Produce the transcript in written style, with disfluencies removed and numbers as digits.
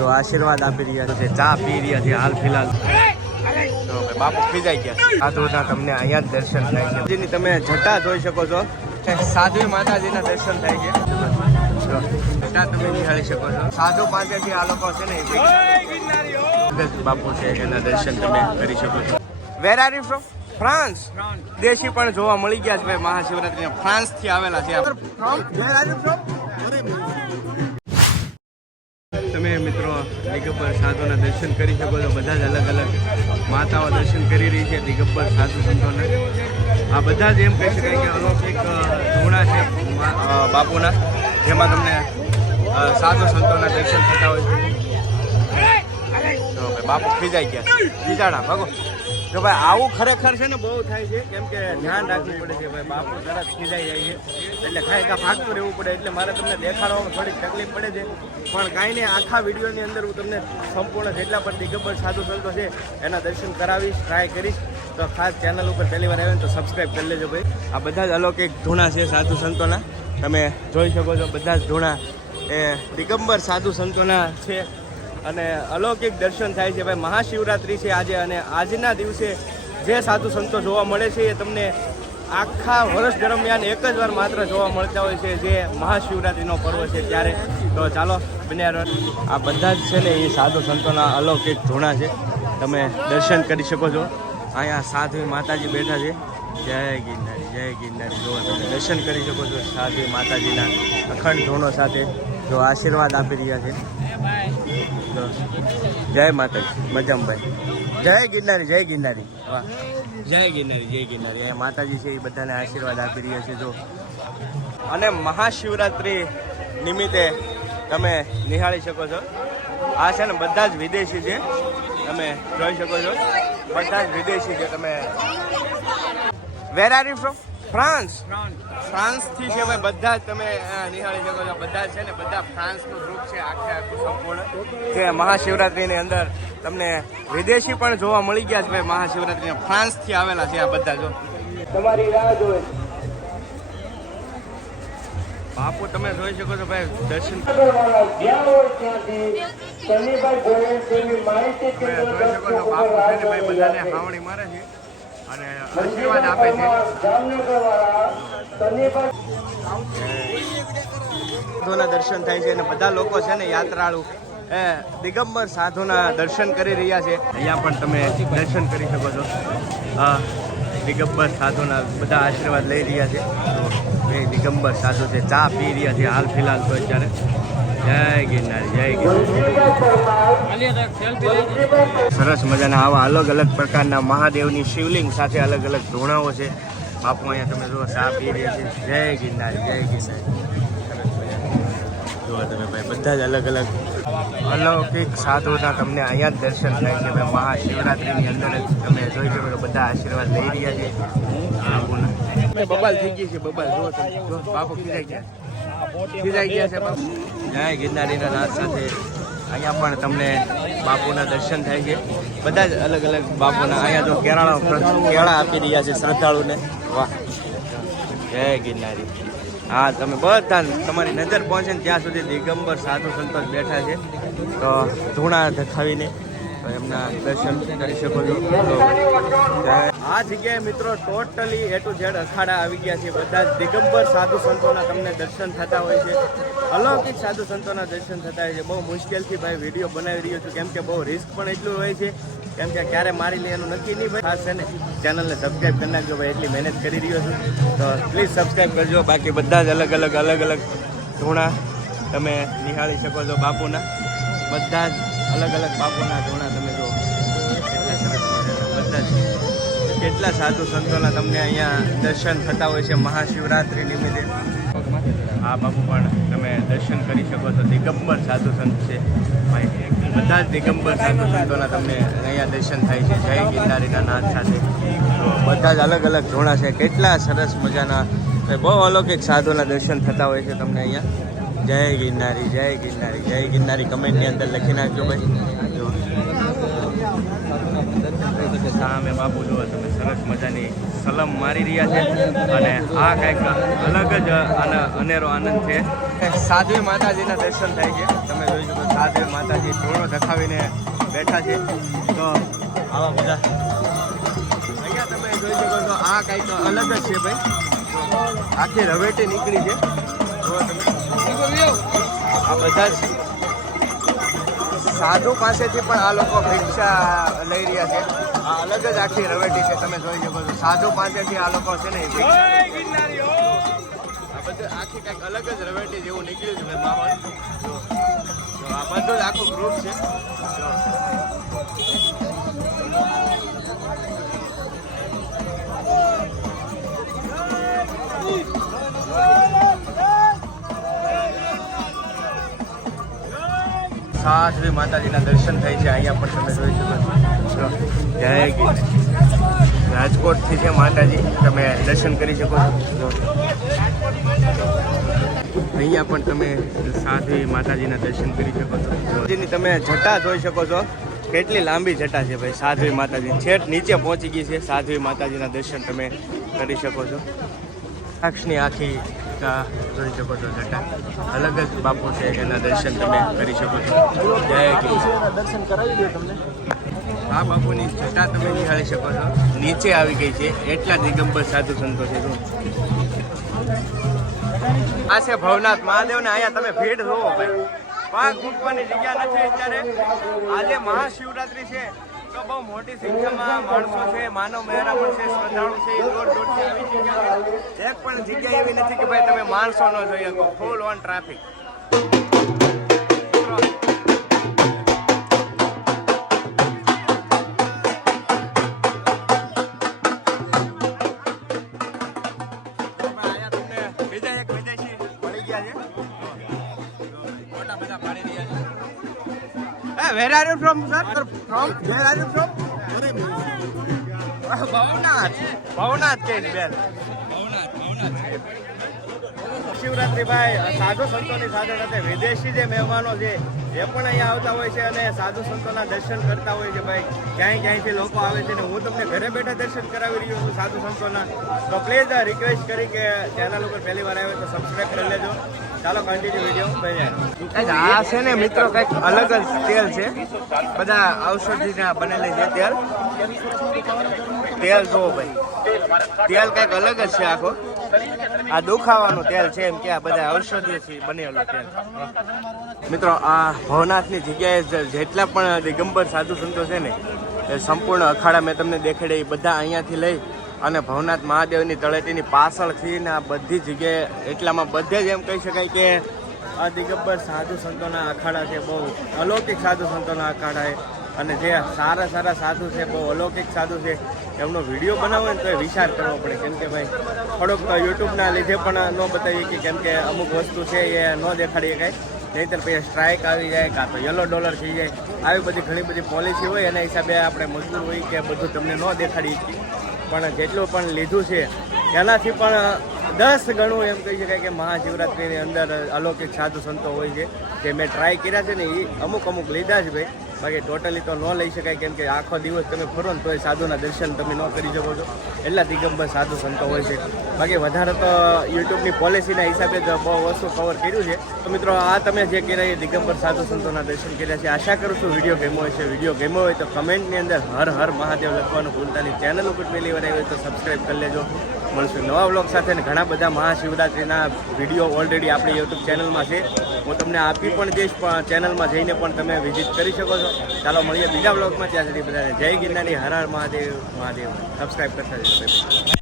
જો આશીર્વાદ આપી રહ્યા છે, ચા પી રહ્યા છે હાલ ફિલહાલ. તો બાપુ ખીજાઈ ગયા. સાધુના તમને અહીંયા જ દર્શન થાય છે. જેની તમે જટા જોઈ શકો છો, સાધુ માતાજીના દર્શન થાય છે. જટા તમે નિહાળી શકો છો. સાધુ પાસેથી આ લોકો છે ને બાપુ છે એના દર્શન તમે કરી શકો છો. Where are you from? France. દેશી પણ જોવા મળી ગયા છે ભાઈ મહાશિવરાત્રી. ફ્રાન્સ થી આવેલા છે. તમે મિત્રો દિગંબર સાધુના દર્શન કરી શકો છો. બધા જ અલગ અલગ માતાઓ દર્શન કરી રહી છે દિગંબર સાધુ સંતોના. આ બધા જ એમ કહી શકાય કે અલૌકિક ધૂણા છે બાપુના, જેમાં તમને સાધુ સંતોના દર્શન થતા હોય છે. તો ભાઈ બાપુ ખીજાઈ ગયા, ખીજાણા ભાગો. જો ભાઈ આવું ખરેખર છે ને બહુ થાય છે, કેમ કે ધ્યાન રાખવું પડે છે. ભાઈ બાપુ તરત ખીજાઈ જાય છે એટલે ખાઈ ભાગતું રહેવું પડે, એટલે મારે તમને દેખાડવામાં થોડીક તકલીફ પડે છે. પણ કાંઈ નહીં, આખા વિડીયોની અંદર હું તમને સંપૂર્ણ જેટલા પણ દિગંબર સાધુ સંતો છે એના દર્શન કરાવીશ, ટ્રાય કરીશ. તો ખાસ ચેનલ ઉપર પહેલી વાર આવે ને તો સબસ્ક્રાઈબ કરી લેજો ભાઈ. આ બધા જ અલૌકિક ધૂણા છે સાધુ સંતોના, તમે જોઈ શકો છો. બધા જ ધૂણા એ દિગંબર સાધુ સંતોના છે અને અલૌકિક દર્શન થાય છે ભાઈ. મહાશિવરાત્રિ છે આજે, અને આજના દિવસે જે સાધુ સંતો જોવા મળે છે એ તમને આખા વર્ષ દરમિયાન એક જ વાર માત્ર જોવા મળતા હોય છે, જે મહાશિવરાત્રિનો પર્વ છે ત્યારે. તો ચાલો બન્યા. આ બધા જ છે ને એ સાધુ સંતોના અલૌકિક ધૂણા છે, તમે દર્શન કરી શકો છો. અહીંયા સાધુ માતાજી બેઠા છે. જય ગિરનારી, જય ગિરનારી. જો તમે દર્શન કરી શકો છો સાધુ માતાજીના અખંડ ધૂણો સાથે જો આશીર્વાદ આપી રહ્યા છે. જય માતાજી, મજમભાઈ. જય ગિરનારી, જય ગિરનારી. વાહ, જય ગિરનારી, જય ગિરનારી. અહીંયા માતાજી છે એ બધાને આશીર્વાદ આપી રહ્યા છે. જો અને મહાશિવરાત્રિ નિમિત્તે તમે નિહાળી શકો છો. આ છે ને બધા જ વિદેશી છે, તમે જોઈ શકો છો. બધા જ વિદેશી છે. તમે where are you from? France. France થી છે ભાઈ. બધા જ તમે નિહાળી શકો છો. બધા છે ને બધા ફ્રાન્સનું ગ્રુપ છે આખે આખું સંપૂર્ણ, જે મહાશિવરાત્રીની અંદર તમને વિદેશી પણ જોવા મળી ગયા છે ભાઈ. મહાશિવરાત્રી ફ્રાન્સ થી આવેલા છે આ બધા. જો તમારી રાહ જોવે બાપુ, તમે જોઈ શકો છો ભાઈ. દર્શન જોઈ શકો છો. બાપુ છે ને ભાઈ બધાને હાવણી મારે છે અને આશીર્વાદ આપે છે. સાધુના દર્શન થાય છે અને બધા લોકો છે ને યાત્રાળુ દિગંબર સાધુના દર્શન કરી રહ્યા છે. અહીંયા પણ તમે દર્શન કરી શકો છો. દિગંબર સાધુના બધા આશીર્વાદ લઈ રહ્યા છે. એ દિગંબર સાધુ છે, ચા પી રહ્યા છે હાલ ફિલહાલ તો અત્યારે. જય ગિરનારી, જય ગિરનારી. સરસ મજાના આવા અલગ અલગ પ્રકારના મહાદેવની શિવલિંગ સાથે અલગ અલગ ધૂણાઓ છે. બાપુ અહીંયા તમે જુઓ ચા પી રહ્યા છે. જય ગિરનારી, જય ગિરનારી. જુઓ તમે ભાઈ બધા જ અલગ અલગ અલૌકિક સાધુના તમને અહીંયા જ દર્શન થાય છે ભાઈ. મહાશિવરાત્રિની અંદર જ તમે જોઈ શકો બધા આશીર્વાદ લઈ રહ્યા છે બાપુના. બબાલ થઈ ગઈ છે, બબાલ જુઓ તમે. જો બાપુ ખીજાઈ ગયા છે બાપુ. જય ગિરનારીના નાદ સાથે અહીંયા પણ તમને બાપુના દર્શન થાય છે. બધા જ અલગ અલગ બાપુના. અહીંયા જો કેળા આપી રહ્યા છે શ્રદ્ધાળુને. વાહ, જય ગિરનારી. હા, તમે બધા તમારી નજર પહોંચે ને ત્યાં સુધી દિગંબર સાધુ સંતો બેઠા છે. તો ધૂણા દેખાવીને એમના દર્શન કરી શકો છો. આ જગ્યાએ મિત્રો ટોટલી એ ટુ ઝેડ અખાડા આવી ગયા છે. બધા જ દિગંબર સાધુ સંતોના તમને દર્શન થતા હોય છે. અલૌકિક સાધુ સંતોના દર્શન થતા હોય છે. બહુ મુશ્કેલથી ભાઈ વિડીયો બનાવી રહ્યો છું, કેમ કે બહુ રિસ્ક પણ એટલું હોય છે, કેમ કે ક્યારે મારી લે એનું નક્કી નહીં ભાઈ. ખાસ છે ને ચેનલને સબસ્ક્રાઈબ કરી નાખજો ભાઈ, એટલી મહેનત કરી રહ્યો છું. તો પ્લીઝ સબસ્ક્રાઈબ કરજો. બાકી બધા જ અલગ અલગ ધૂણા તમે નિહાળી શકો છો બાપુના. બધા જ અલગ અલગ બાપુના ધૂણા તમે જો કેટલા સરસ બધા જ કેટલા સાધુ સંતોના તમને અહીંયા દર્શન થતા હોય છે મહાશિવરાત્રિ નિમિત્તે. આ બાપુ પણ તમે દર્શન કરી શકો છો. દિગંબર સાધુ સંત છે ભાઈ. બધા જ દિગંબર સાધુ સંતોના તમને અહીંયા દર્શન થાય છે જય ગિરનારીના નાદ સાથે. બધા જ અલગ અલગ ધોણા છે. કેટલા સરસ મજાના બહુ અલૌકિક સાધુના દર્શન થતા હોય છે તમને અહીંયા. જય ગિરનારી, જય ગિરનારી, જય ગિરનારી કમેન્ટની અંદર લખી નાખજો ભાઈ. જો સામે બાપુ જુઓ તમે સરસ મજાની સલમ મારી રહ્યા છે અને આ કંઈક અલગ જ અનેરો આનંદ છે. સાધુ માતાજીના દર્શન થાય છે તમે જોઈ શકો છો. સાધુ માતાજી ધોળો દેખાવીને બેઠા છે. તો આવા બધા અહીંયા તમે જોઈ શકો છો. આ કંઈક અલગ જ છે ભાઈ. આખી રવેટી નીકળી છે. જો તમે આ બધા જ સાધુ પાસેથી પણ આ લોકો ભિક્ષા લઈ રહ્યા છે. આ અલગ જ આખી રવેટી છે. તમે જોઈ શકો છો સાધુ પાસેથી આ લોકો છે ને ભિક્ષા આ બધું આખી કંઈક અલગ જ રવેટી જેવું નીકળ્યું છે માહોલ. જો આ બધું જ આખું ગ્રુપ છે. સાધ્વી માતાજીના દર્શન થાય છે. અહીંયા પણ તમે જોઈ શકો છો. જય ગીર રાજકોટથી છે માતાજી. તમે દર્શન કરી શકો છો. અહીંયા પણ તમે સાધ્વી માતાજીના દર્શન કરી શકો છો. જેની તમે જટા જોઈ શકો છો. કેટલી લાંબી જટા છે ભાઈ સાધ્વી માતાજી. છેક નીચે પહોંચી ગઈ છે. સાધ્વી માતાજીના દર્શન તમે કરી શકો છો. સાક્ષની આખી જોઈ શકો છો જટા. અલગ જ બાપુ છે એના દર્શન તમે કરી શકો છો. જય ગીર દર્શન કરાવી દો તમને. આ બાપુની જટા તમે નિહાળી શકો છો. નીચે આવી ગઈ છે. એટલા દિગંબર સાધુ સંતો છે. આ છે ભવનાથ મહાદેવ ને અહીંયા તમે ભીડ જોવો ભાઈ. પગ મૂકવાની જગ્યા નથી અત્યારે. આજે મહાશિવરાત્રી છે તો બહુ મોટી સંખ્યામાં માણસો છે. માનવ મહેરામણ છે. શ્રદ્ધાળુ છે. દોર દોરથી આવી જગ્યા છે. એક પણ જગ્યા એવી નથી કે ભાઈ તમે માણસો ન જોઈ શકો. Full on traffic. Where are you from, sir? From? Where are you from? Bhavnath. Bhavnath કે બેન. શિવરાત્રી ભાઈ સાધુ સંતોની સાથે સાથે વિદેશી જે મહેમાનો છે એ પણ અહીંયા આવતા હોય છે અને સાધુ સંતોના દર્શન કરતા હોય છે ભાઈ. ક્યાંયથી લોકો આવે છે ને હું તમને ઘરે બેઠા દર્શન કરાવી રહ્યો છું સાધુ સંતોના. તો પ્લીઝ રિક્વેસ્ટ કરી કે ચેનલ ઉપર પહેલી વાર આવે તો સબસ્ક્રાઈબ કરી લેજો. ચાલો કન્ટિન્યુ વિડીયો બને. આ છે ને મિત્રો કંઈક અલગ જ તેલ છે. બધા ઔષધિના બનેલી છે તેલ. તેલ જુઓ ભાઈ. તેલ કંઈક અલગ જ છે આખો. આ દુખાવાનું તેલ છે એમ કે આ બધા ઔષધિથી બનેલું તેલ. મિત્રો આ ભવનાથની જગ્યાએ જેટલા પણ દિગંબર સાધુ સંતો છે ને એ સંપૂર્ણ અખાડા મેં તમને દેખાડ્યા. એ બધા અહીંયાથી લઈ અને ભવનાથ મહાદેવની તળેટીની પાછળથી ને આ બધી જગ્યાએ એટલામાં બધે જ એમ કહી શકાય કે આ દિગંબર સાધુ સંતોના અખાડા છે. બહુ અલૌકિક સાધુ સંતોના અખાડા છે. અને જે સારા સાધુ છે, બહુ અલૌકિક સાધુ છે, એમનો વિડીયો બનાવો ને તો એ વિચાર કરવો પડે. કેમ કે ભાઈ થોડોક યુટ્યુબના લીધે પણ ન બતાવીએ કે કેમ કે અમુક વસ્તુ છે એ ન દેખાડીએ કાંઈ. નહીંતર પછી સ્ટ્રાઇક આવી જાય કાં તો યલો ડોલર થઈ જાય. આવી બધી ઘણી બધી પોલિસી હોય એના હિસાબે આપણે મજબૂર હોય કે બધું તમને ન દેખાડી શકીએ. પણ જેટલું પણ લીધું છે એનાથી પણ 10 ગણું એમ કહી શકાય કે મહાશિવરાત્રિની અંદર અલૌકિક સાધુ સંતો હોય છે. જે મેં ટ્રાય કર્યા છે ને એ અમુક લીધા છે ભાઈ. બાકી ટોટલી તો ન લઈ શકાય કેમ કે આખો દિવસ તમે ફરો ને તો એ સાધુના દર્શન તમે ન કરી શકો છો. એટલા દિગંબર સાધુ સંતો હોય છે. બાકી વધારે તો યુટ્યુબની પોલિસીના હિસાબે જ બહુ વસ્તુ કવર કર્યું છે. તો મિત્રો આ તમે જે કર્યા એ દિગંબર સાધુ સંતોના દર્શન કર્યા છે. આશા કરું છું વિડીયો ગમ્યો હોય છે. વિડીયો ગમ્યો હોય તો કમેન્ટની અંદર હર હર મહાદેવ લખવાનું ભૂલતા નહીં. ચેનલ ઉપર પહેલી વાર આવી હોય તો સબસ્ક્રાઈબ કરી લેજો. મળશું નવા વ્લોગ સાથે ને ઘણા બધા મહાશિવરાત્રિના વિડીયો ઓલરેડી આપણી યુટ્યુબ ચેનલમાં છે. હું તમને આપી પણ દઈશ. પણ ચેનલમાં જઈને પણ તમે વિઝિટ કરી શકો છો. ચાલો મળીએ બીજા વ્લોગમાં. ત્યાં સુધી બધાને જય ગિરનારી. હર હર મહાદેવ. સબસ્ક્રાઈબ કરતા જજો.